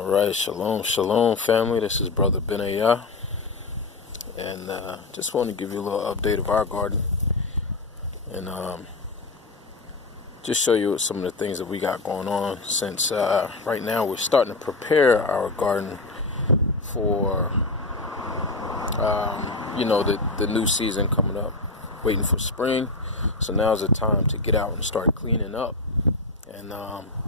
Alright, Shalom, Shalom family. This is Brother Ben, and just want to give you a little update of our garden, and just show you some of the things that we got going on, since right now we're starting to prepare our garden for the new season coming up, waiting for spring. So now's the time to get out and start cleaning up, and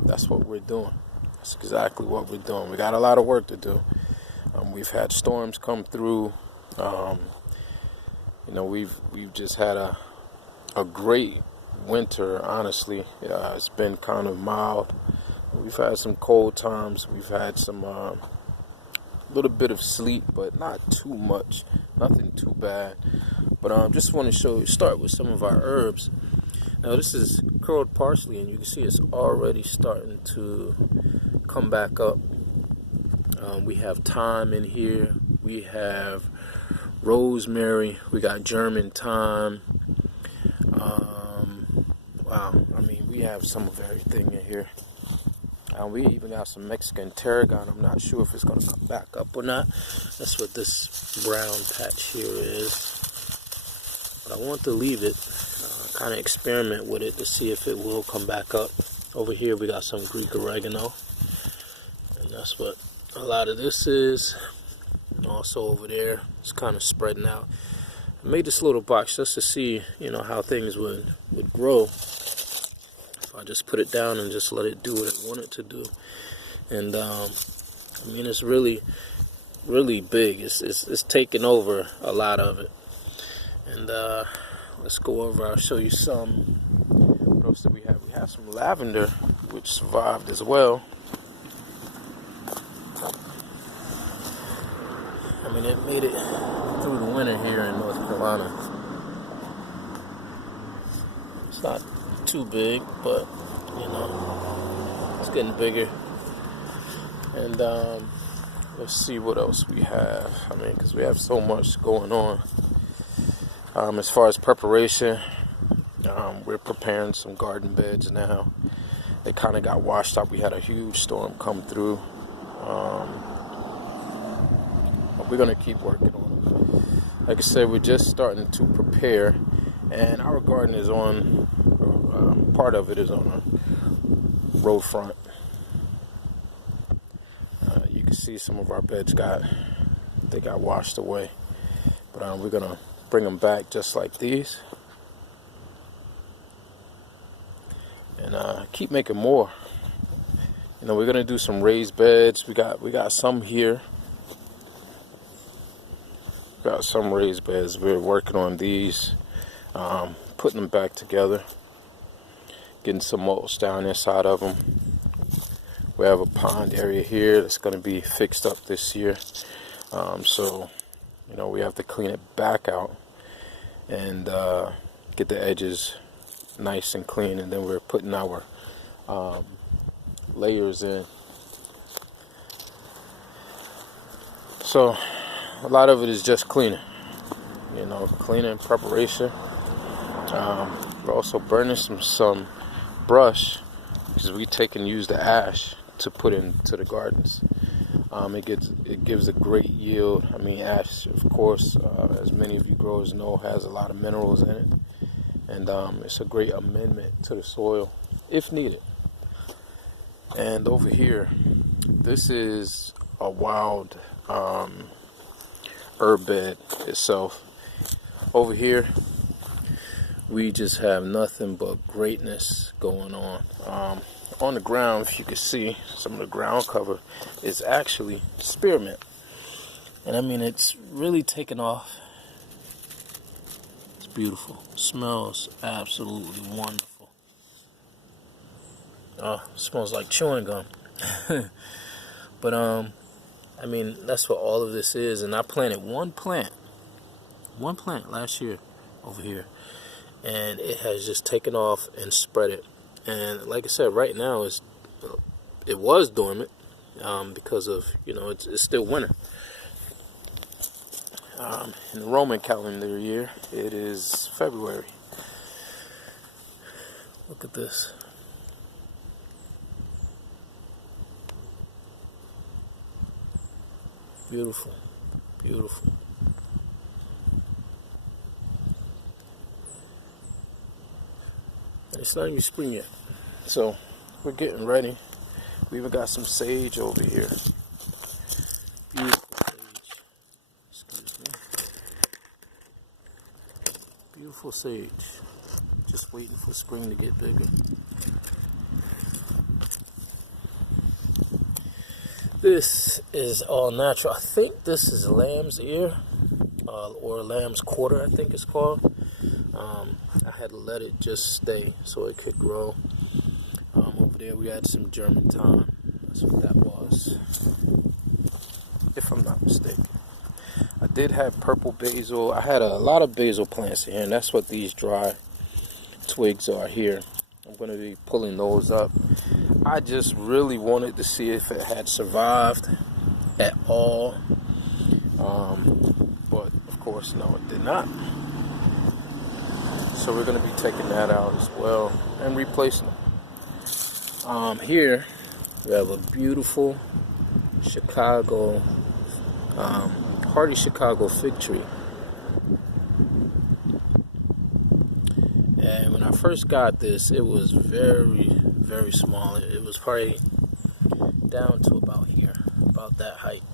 that's what we're doing. That's exactly what we're doing. We got a lot of work to do. We've had storms come through. We've just had a great winter, honestly. It's been kind of mild. We've had some cold times. We've had some little bit of sleet, but not too much. Nothing too bad. But just want to start with some of our herbs. Now this is curled parsley, and you can see it's already starting to come back up. We have thyme in here. We have rosemary. We got German thyme. Wow, I mean, we have some of everything in here. We even got some Mexican tarragon. I'm not sure if it's going to come back up or not. That's what this brown patch here is. But I want to leave it, kind of experiment with it to see if it will come back up. Over here we got some Greek oregano, and that's what a lot of this is. And also over there, it's kind of spreading out. I made this little box just to see, how things would grow if I just put it down and just let it do what it wanted to do. And I mean, it's really, really big. It's taking over a lot of it. And let's go over. I'll show you some. What else do we have? We have some lavender, which survived as well. I mean, it made it through the winter here in North Carolina. It's not too big, but it's getting bigger. And let's see what else we have. I mean, because we have so much going on. As far as preparation, we're preparing some garden beds now. They kind of got washed out. We had a huge storm come through. But we're going to keep working on it. Like I said, we're just starting to prepare. And our garden is on, part of it is on a road front. You can see some of our beds got washed away. But we're going to bring them back just like these, and keep making more. We're gonna do some raised beds. We got some here. Got some raised beds. We're working on these, putting them back together, getting some mulch down inside of them. We have a pond area here that's going to be fixed up this year, so we have to clean it back out and get the edges nice and clean, and then we're putting our layers in. So a lot of it is just cleaning, cleaning, preparation. We're also burning some brush, because we take and use the ash to put into the gardens. It gives a great yield. I mean, ash, of course, as many of you growers know, has a lot of minerals in it, and it's a great amendment to the soil if needed. And over here, this is a wild herb bed itself. Over here, we just have nothing but greatness going on. On the ground, if you can see, some of the ground cover is actually spearmint. And I mean, it's really taken off. It's beautiful. Smells absolutely wonderful. Smells like chewing gum. But I mean, that's what all of this is. And I planted one plant last year over here, and it has just taken off and spread it. And like I said, right now it was dormant because of it's still winter. In the Roman calendar year, it is February. Look at this. Beautiful, beautiful. It's not even spring yet, so we're getting ready. We even got some sage over here. Beautiful sage. Excuse me. Beautiful sage. Just waiting for spring to get bigger. This is all natural. I think this is lamb's ear, or lamb's quarter, I think it's called. I had to let it just stay so it could grow. Over there we had some German thyme. That's what that was, if I'm not mistaken. I did have purple basil. I had a lot of basil plants here, and that's what these dry twigs are here. I'm going to be pulling those up. I just really wanted to see if it had survived at all. But of course, no, it did not. So we're going to be taking that out as well and replacing it. Here we have a beautiful Chicago, hardy Chicago fig tree. And when I first got this, it was very, very small. It was probably down to about here, about that height.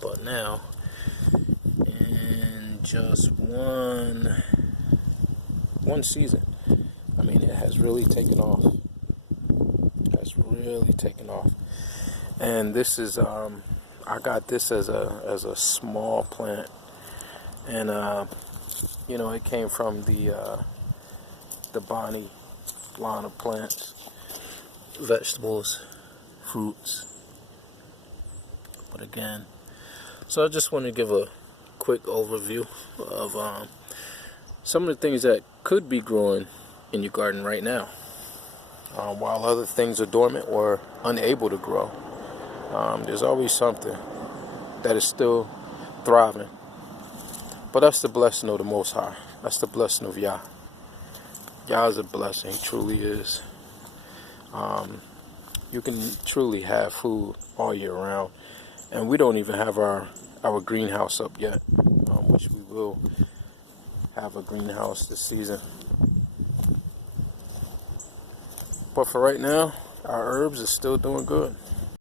But now, in just one season, I mean, it has really taken off. It has really taken off. And this is, I got this as a small plant, and you know, it came from the Bonnie line of plants, vegetables, fruits. But again, so I just want to give a quick overview of some of the things that could be growing in your garden right now, while other things are dormant or unable to grow. There's always something that is still thriving. But that's the blessing of the Most High. That's the blessing of Yah. Yah is a blessing, he truly is. You can truly have food all year round. And we don't even have our greenhouse up yet, which we will have a greenhouse this season. But for right now, our herbs are still doing good.